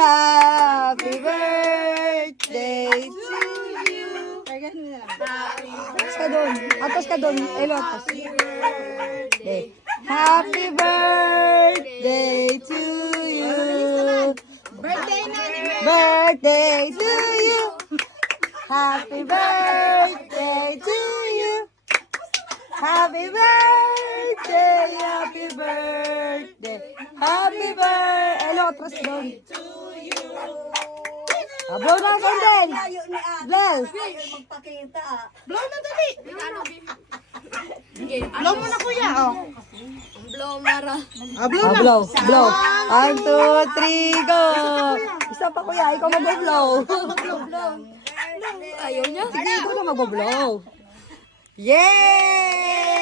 Happy birthday to you. Atas ka doon. Atas ka doon. Elo, atas. Happy birthday to you. Birthday to you. Happy birthday to you. Happy birthday, happy birthday. Happy birthday. Elo, atras doon. Blow na ang candle. Blow. Blow na dali. Blow mo na kuya. Oh. Blow Mara. Blow na. Blow, blow. 1, 2, 3, go. Isa pa kuya, ikaw mag-blow. Ayaw niya. Sige, ikaw na mag-blow. Yay!